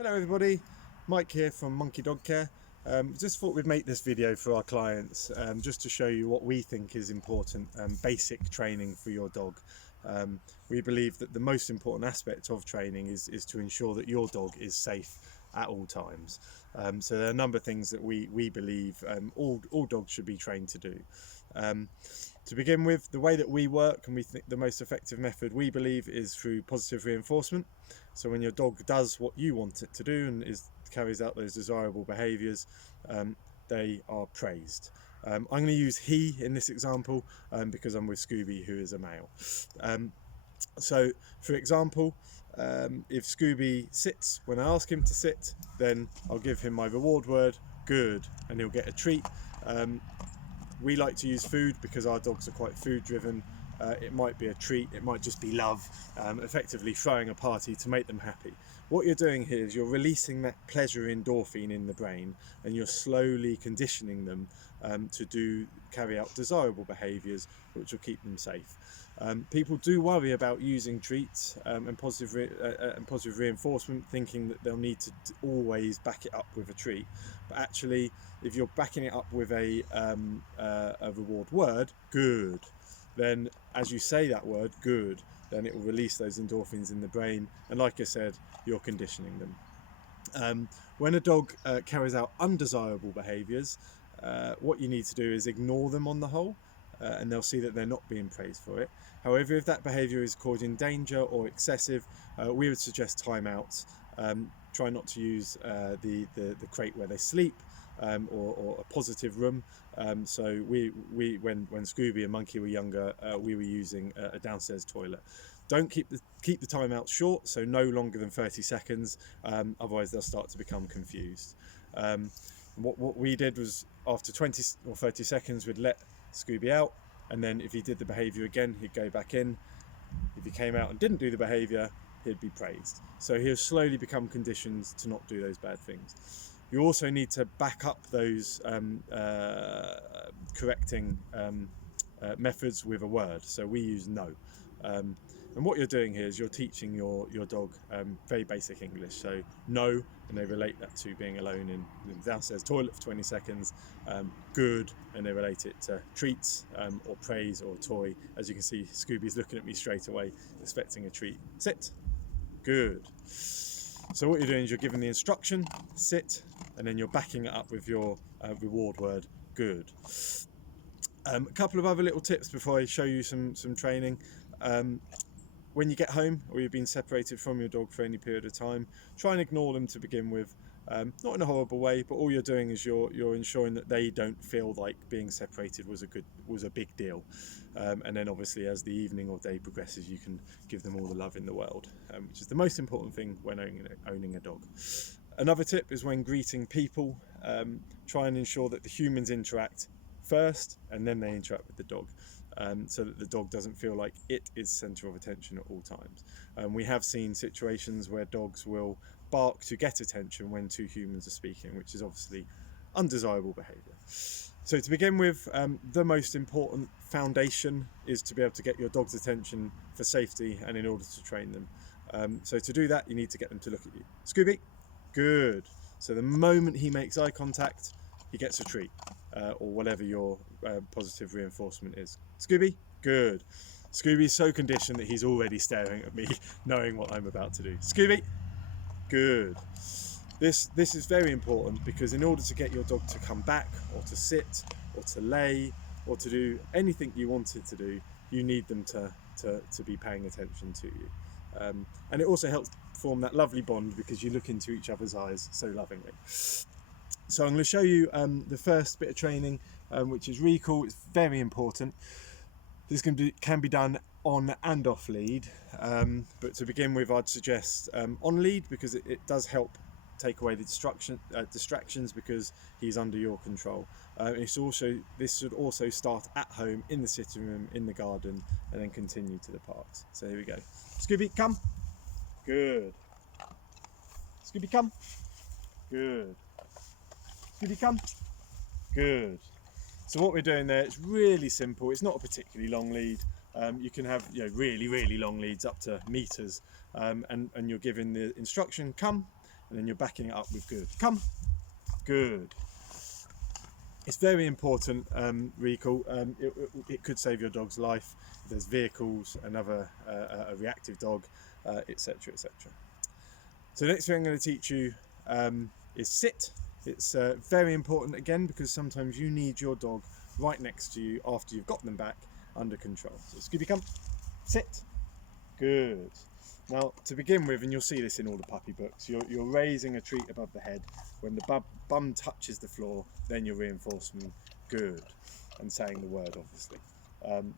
Hello everybody, Mike here from Monki Dog Care. Just thought we'd make this video for our clients just to show you what we think is important basic training for your dog. We believe that the most important aspect of training is to ensure that your dog is safe at all times. So there are a number of things that we believe all dogs should be trained to do. To begin with, the way that we work, and we think the most effective method we believe, is through positive reinforcement. So when your dog does what you want it to do and carries out those desirable behaviours, they are praised. I'm going to use he in this example because I'm with Scooby, who is a male. So for example, if Scooby sits when I ask him to sit, then I'll give him my reward word, good, and he'll get a treat. We like to use food because our dogs are quite food driven. It might be a treat, it might just be love, effectively throwing a party to make them happy. What you're doing here is you're releasing that pleasure endorphin in the brain, and you're slowly conditioning them to carry out desirable behaviours which will keep them safe. People do worry about using treats and positive reinforcement, thinking that they'll need to always back it up with a treat. But actually, if you're backing it up with a reward word, good, then as you say that word, good, then it will release those endorphins in the brain, and like I said, you're conditioning them. When a dog carries out undesirable behaviours, what you need to do is ignore them on the whole, and they'll see that they're not being praised for it. However, if that behaviour is causing danger or excessive, we would suggest timeouts. Try not to use the crate where they sleep, or a positive room. So when Scooby and Monki were younger, we were using a downstairs toilet. Don't keep the timeout short, so no longer than 30 seconds. Otherwise, they'll start to become confused. What we did was, after 20 or 30 seconds, we'd let Scooby out, and then if he did the behaviour again, he'd go back in. If he came out and didn't do the behaviour, he'd be praised. So he'll slowly become conditioned to not do those bad things. You also need to back up those correcting methods with a word. So we use no. And what you're doing here is you're teaching your dog very basic English. So no, and they relate that to being alone in the downstairs toilet for 20 seconds. Good, and they relate it to treats or praise or toy. As you can see, Scooby's looking at me straight away, expecting a treat. Sit. Good. So what you're doing is you're giving the instruction, sit, and then you're backing it up with your reward word, good. A couple of other little tips before I show you some training. When you get home, or you've been separated from your dog for any period of time, try and ignore them to begin with. Not in a horrible way, but all you're doing is you're ensuring that they don't feel like being separated was a big deal. And then obviously, as the evening or day progresses, you can give them all the love in the world, which is the most important thing when owning a dog. Another tip is when greeting people, try and ensure that the humans interact first and then they interact with the dog, so that the dog doesn't feel like it is centre of attention at all times. We have seen situations where dogs will bark to get attention when two humans are speaking, which is obviously undesirable behaviour. So to begin with, the most important foundation is to be able to get your dog's attention for safety and in order to train them. So to do that, you need to get them to look at you. Scooby, good. So the moment he makes eye contact, he gets a treat, or whatever your positive reinforcement is. Scooby, good. Scooby's so conditioned that he's already staring at me, knowing what I'm about to do. Scooby, good. This is very important, because in order to get your dog to come back, or to sit, or to lay, or to do anything you want it to do, you need them to be paying attention to you. And it also helps form that lovely bond, because you look into each other's eyes so lovingly. So I'm going to show you the first bit of training, which is recall. It's very important. This can be done on and off lead, but to begin with, I'd suggest on lead, because it does help take away the distractions, because he's under your control. This should also start at home, in the sitting room, in the garden, and then continue to the parks. So here we go. Scooby, come. Good. Scooby, come. Good. Scooby, come. Good. So what we're doing there, it's really simple. It's not a particularly long lead. You can have really long leads up to meters, and you're giving the instruction, come, and then you're backing it up with good. Come, good. It's very important recall. It could save your dog's life. There's vehicles, another a reactive dog, etc., etc. So the next thing I'm going to teach you is sit. It's very important again because sometimes you need your dog right next to you after you've got them back under control. So Scooby, come, sit, good. Now to begin with, and you'll see this in all the puppy books, you're raising a treat above the head. When the bum touches the floor, then you're reinforcing good and saying the word, obviously.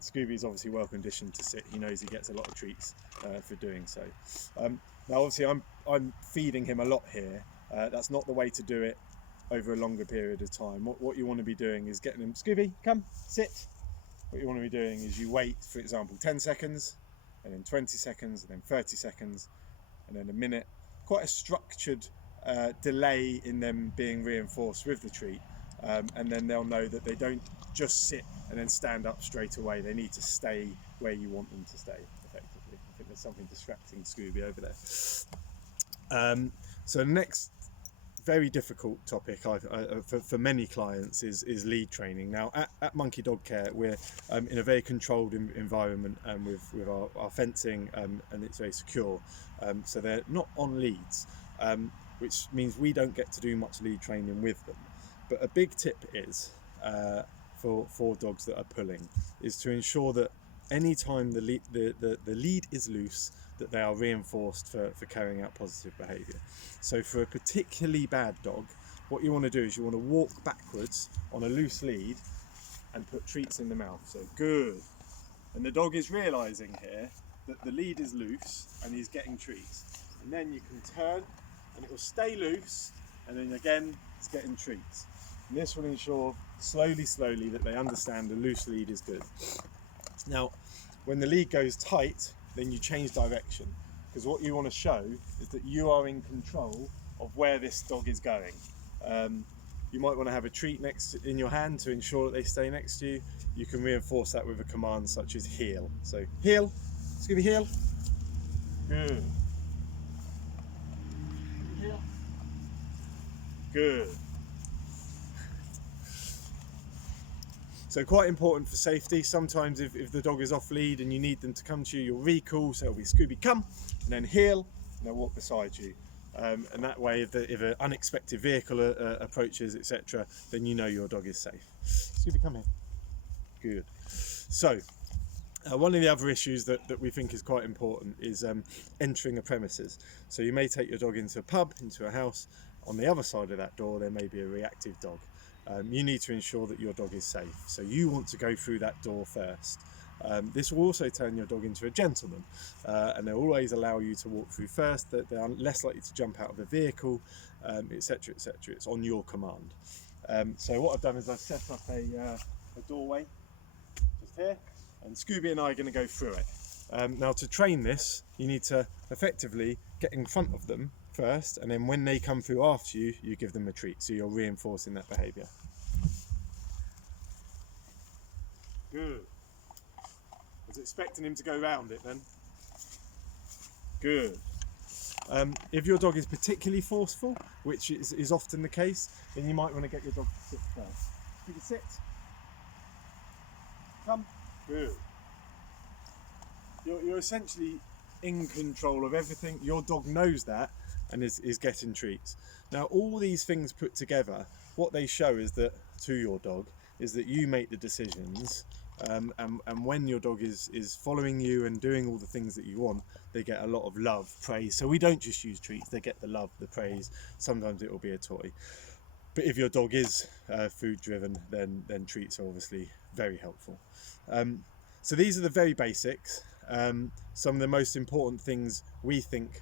Scooby's obviously well conditioned to sit. He knows he gets a lot of treats for doing so. Now obviously I'm feeding him a lot here. That's not the way to do it over a longer period of time. What you want to be doing is getting him, Scooby, come, sit. What you want to be doing is you wait, for example, 10 seconds, and then 20 seconds, and then 30 seconds, and then a minute. Quite a structured delay in them being reinforced with the treat, and then they'll know that they don't just sit and then stand up straight away. They need to stay where you want them to stay, effectively. I think there's something distracting Scooby over there. So next very difficult topic for many clients is lead training. Now at Monki Dog Care, we're in a very controlled environment with our fencing, and it's very secure, so they're not on leads, which means we don't get to do much lead training with them. But a big tip is for dogs that are pulling is to ensure that any time the lead is loose, that they are reinforced for carrying out positive behaviour. So for a particularly bad dog, what you want to do is you want to walk backwards on a loose lead and put treats in the mouth. So good. And the dog is realising here that the lead is loose and he's getting treats. And then you can turn and it will stay loose, and then again it's getting treats. And this will ensure slowly that they understand the loose lead is good. Now, when the lead goes tight, then you change direction, because what you want to show is that you are in control of where this dog is going. You might want to have a treat in your hand to ensure that they stay next to you. You can reinforce that with a command such as heel. So heel, Scooby, heel. Good. Heel. Good. So quite important for safety. Sometimes if the dog is off lead and you need them to come to you, you'll recall, so it'll be Scooby, come, and then heel, and they'll walk beside you. And that way, if an unexpected vehicle approaches, etc., then you know your dog is safe. Scooby, come here. Good. So one of the other issues that we think is quite important is entering a premises. So you may take your dog into a pub, into a house. On the other side of that door, there may be a reactive dog. You need to ensure that your dog is safe. So you want to go through that door first. This will also turn your dog into a gentleman, and they'll always allow you to walk through first. That they are less likely to jump out of the vehicle, etc., etc. It's on your command. So what I've done is I've set up a doorway just here, and Scooby and I are going to go through it. Now to train this, you need to effectively get in front of them first, and then when they come through after you, you give them a treat, so you're reinforcing that behaviour. Good. I was expecting him to go round it then. Good. If your dog is particularly forceful, which is often the case, then you might want to get your dog to sit first. You can sit. Come. Good. You're essentially in control of everything. Your dog knows that and is getting treats. Now all these things put together, what they show is that to your dog is that you make the decisions, and when your dog is following you and doing all the things that you want, they get a lot of love, praise. So we don't just use treats, they get the love, the praise. Sometimes it will be a toy. But if your dog is food driven, then treats are obviously very helpful. So these are the very basics. Some of the most important things we think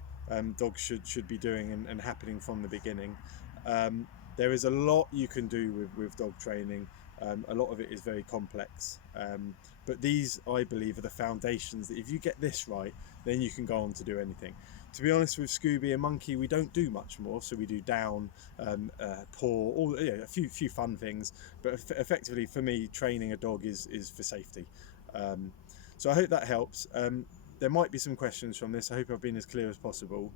dogs should be doing and happening from the beginning. There is a lot you can do with dog training. A lot of it is very complex, but these, I believe, are the foundations that if you get this right, then you can go on to do anything. To be honest, with Scooby and Monki, we don't do much more. So we do down, paw, a few fun things, but effectively for me, training a dog is for safety. So I hope that helps. There might be some questions from this. I hope I've been as clear as possible.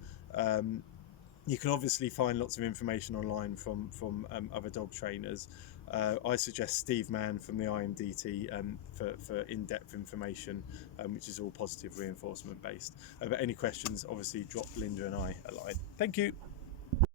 You can obviously find lots of information online from other dog trainers. I suggest Steve Mann from the IMDT for in-depth information, which is all positive reinforcement based. But any questions, obviously drop Linda and I a line. Thank you.